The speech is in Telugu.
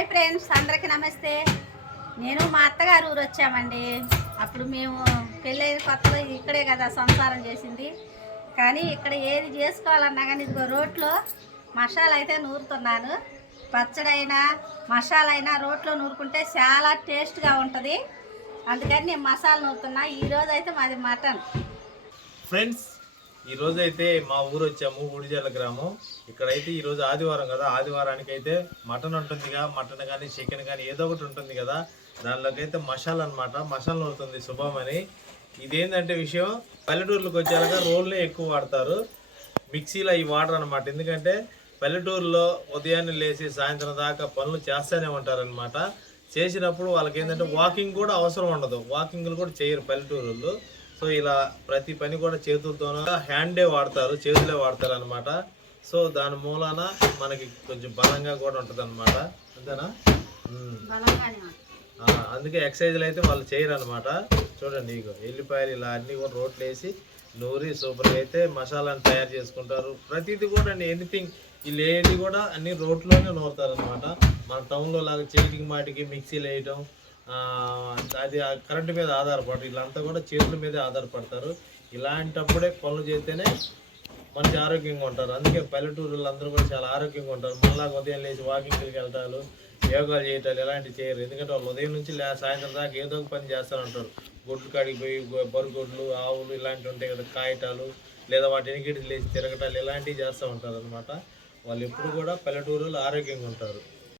హాయ్ ఫ్రెండ్స్, అందరికీ నమస్తే. నేను మా అత్తగారు ఊరు వచ్చామండి. అప్పుడు మేము పెళ్ళైన కొత్తలో ఇక్కడే కదా సంసారం చేసింది. కానీ ఇక్కడ ఏది చేసుకోవాలన్నా కానీ ఇదిగో రోట్లో మసాలా అయితే నూరుతున్నాను. పచ్చడైనా మసాలా అయినా రోట్లో నూరుకుంటే చాలా టేస్ట్గా ఉంటుంది. అందుకని నేను మసాలా నూరుతున్నా. ఈరోజు అయితే మాది మటన్. ఫ్రెండ్స్, ఈరోజు అయితే మా ఊరు వచ్చాము, ఊడిజల్ల గ్రామం. ఇక్కడైతే ఈరోజు ఆదివారం కదా, ఆదివారానికి అయితే మటన్ ఉంటుందిగా, మటన్ కానీ చికెన్ కానీ ఏదో ఒకటి ఉంటుంది కదా. దానిలోకి అయితే మసాలా అనమాట, మసాలా అవుతుంది శుభమని. ఇదేంటంటే విషయం, పల్లెటూర్లకు వచ్చేలాగా రోల్నే ఎక్కువ వాడతారు, మిక్సీలో ఈ వాటర్ అనమాట. ఎందుకంటే పల్లెటూరులో ఉదయాన్నే లేచి సాయంత్రం దాకా పనులు చేస్తూనే ఉంటారనమాట. చేసినప్పుడు వాళ్ళకి ఏంటంటే వాకింగ్ కూడా అవసరం ఉండదు, వాకింగ్లు కూడా చేయరు పల్లెటూరులో. సో ఇలా ప్రతి పని కూడా చేతులతోనూ హ్యాండే వాడతారు, చేతులే వాడతారు అనమాట. సో దాని మూలాన మనకి కొంచెం బలంగా కూడా ఉంటుంది అనమాట. అంతేనా? అందుకే ఎక్సర్సైజ్లు అయితే వాళ్ళు చేయరు అనమాట. చూడండి, ఇగో ఎల్లిపాయలు ఇలా అన్నీ కూడా రోట్లు వేసి నూరి సూపర్గా అయితే మసాలాను తయారు చేసుకుంటారు. ప్రతిదీ కూడా అండి, ఎనీథింగ్ వీళ్ళు ఏది కూడా అన్ని రోట్లోనే నూరుతారు అనమాట. మన టౌన్లో లాగా చేతికి మాటికి మిక్సీలు వేయటం, అది కరెంటు మీద ఆధారపడరు. వీళ్ళంతా కూడా చేతుల మీదే ఆధారపడతారు. ఇలాంటప్పుడే పనులు చేస్తేనే మంచి ఆరోగ్యంగా ఉంటారు. అందుకే పల్లెటూరులో అందరూ కూడా చాలా ఆరోగ్యంగా ఉంటారు. మళ్ళా ఉదయం లేచి వాకింగ్కి వెళ్ళటాలు, యోగాలు చేయటాలు ఇలాంటివి చేయరు. ఎందుకంటే వాళ్ళు ఉదయం నుంచి సాయంత్రం దాకా ఏదో ఒక పని చేస్తూ ఉంటారు. గొడ్లు కాడికి పోయి బరుగొడ్లు, ఆవులు ఇలాంటివి ఉంటాయి కదా, కాయటాలు, లేదా వాటి ఎనికిటి లేచి తిరగటాలు ఇలాంటివి చేస్తూ ఉంటారు అనమాట. వాళ్ళు ఎప్పుడు కూడా పల్లెటూరులో ఆరోగ్యంగా ఉంటారు.